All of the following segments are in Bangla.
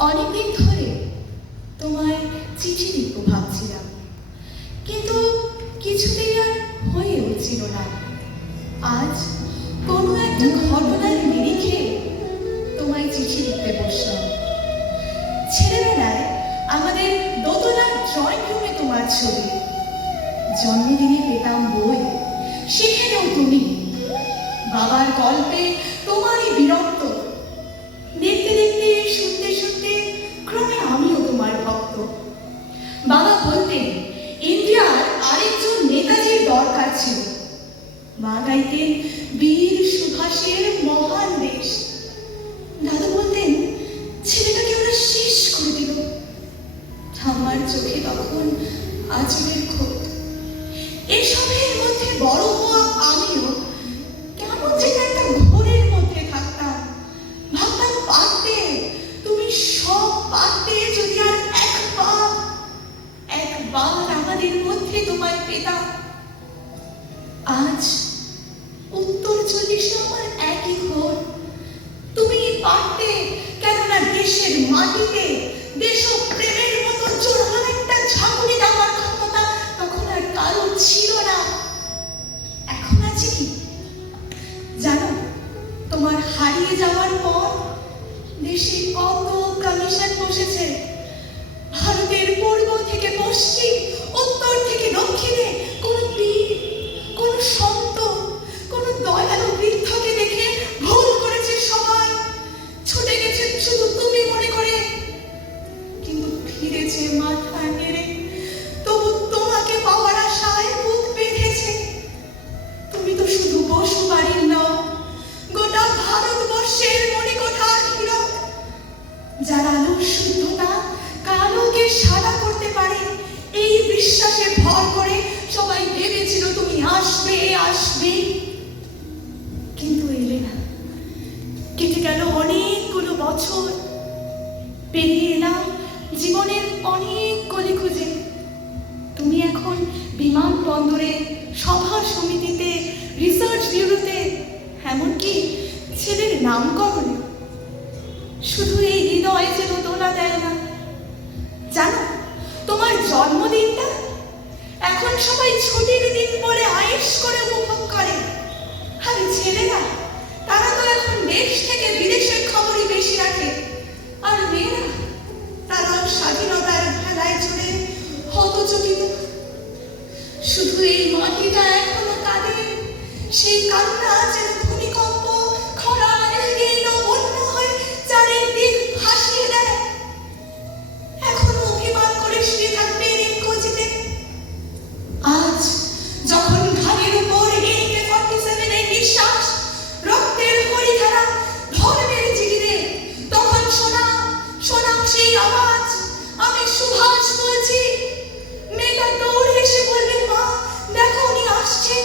অনেকদিন ধরে তোমায় চিঠি লিখব ভাবছিলাম, কিন্তু কিছুতেই আর হয়ে উঠছিল না। আজ কোনো একটা ঘটনার নিরিখে তোমায় চিঠি লিখতে বসলাম। ছেলেবেলায় আমাদের দোতলার ড্রয়িং রুমে তোমার ছবি, জন্মদিনে পেতাম বই, সেখানেও তুমি। বাবার গল্পে তোমারই বীরত্ব, দেখতে দেখতে শুনতে শুনতে ক্রমে আমিও তোমার ভক্ত। বাবা বলতেন ইন্ডিয়ার আরেকজন নেতাজির দরকার ছিল, মা গাইতেন বীর সুভাষের মহান দেশ। দাদু বলতেন ছেলেটাকে ওরা শেষ করে দিল। আমার চোখে তখন আঁচলের খোঁজ। এসবের মধ্যে বড় হওয়া আমিও কেমন যেন একটা ঘোরের মধ্যে থাকতাম। ভাবতাম পারতে, তুমি সব পারতে যদি আর একবার আমাদের মধ্যে তোমায় পেতাম। আজ উত্তর চল্লিশে আমার একই ঘোর। তুমি পারতে, কেননা দেশের মাটিতে দেশপ্রেমের মতো জোরহার একটা ঝাঁকুনি দেওয়ার ক্ষমতা তখন আর কারো ছিল না। এখন আছে কি জানো? তোমার হারিয়ে যাওয়ার পর দেশে কত কমিশন বসেছে। ভারতের পূর্ব থেকে পশ্চিম, উত্তর থেকে দক্ষিণে কোন পীর, কোন সন্ত, কোন দয়ালু বৃদ্ধকে দেখে ভুল করেছে সবাই। ছুটে গেছে শুধু তুমি মনে করে, কিন্তু ফিরেছে মাথা নেড়ে। তবু তোমাকে পাওয়ার আশায় বুক বেঁধেছে। তুমি তো শুধু বসু বাড়ির নও, গোটা ভারতবর্ষের মণিকোঠার হীরক, যার আলোর শুদ্ধতা কালোকে সাদা করতে পারে। এই বিশ্বাসে ভর করে সবাই ভেবেছিল তুমি আসবে আসবে, কিন্তু এলে না। কেটে গেল অনেকগুলো বছর, পেরিয়ে এলাম জীবনের অনেক গলি খুঁজে। তুমি এখন বিমানবন্দরে, সভা সমিতিতে, রিসার্চ ব্যুরোতে, এমনকি ছেলের নামকরণে। শুধু এই হৃদয় যেন দোলা দেয় না। জানো, তোমার জন্মদিনটা এখন সবাই ছুটির দিন বলে আয়েশ করে উপভোগ করে। আর ছেলেরা, তারা তো এখন দেশ থেকে বিদেশের খবরই বেশি রাখে। আর মেয়েরা, তারা স্বাধীনতার খেলায় জুড়ে হতচকিত। শুধু এই মাটিটা এখনো কাঁদে, সেই কান্না যেন ভূমিকম্প, খরা, রেলগেট ও বন্যা হয়ে চারিদিক ভাসিয়ে দেয়। এখনো অভিমান করে শুয়ে থাকবে রেলকোচিতে। আজ যখন ঘাড়ের উপর AK-47 এর নিঃশ্বাস, রক্তের হরিধারা, ধর্মের জিগিরে, তখন শোনাম সেই আওয়াজ, আমি সুভাষ বলছি। মেয়েটা দৌড়ে এসে বলবে, মা দেখো উনি আসছেন।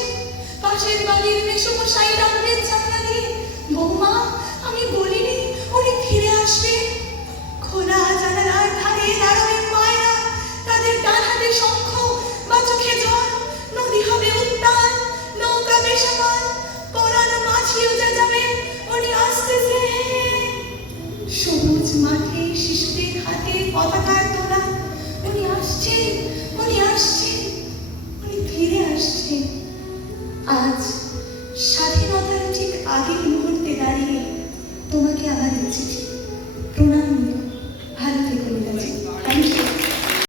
পাশের বাড়ির মেসোমশাই ডাকবেন জানলা দিয়ে, বৌমা আমি বলিনি উনি ফিরে আসবেন। খোলা জানালার ধারে দাঁড়াবেন মায়েরা, তাদের ডান হাতে শঙ্খ বা চোখে জল। নদী হবে উত্তাল, নৌকা বেসামাল, পরাণ মাঝিও যাবে উনি আসতেছে। সবুজ মাঠে শিশুদের হাতে পতাকার তোলা, উনি আসছেন, উনি আসছেন, উনি ফিরে আসছেন। আজ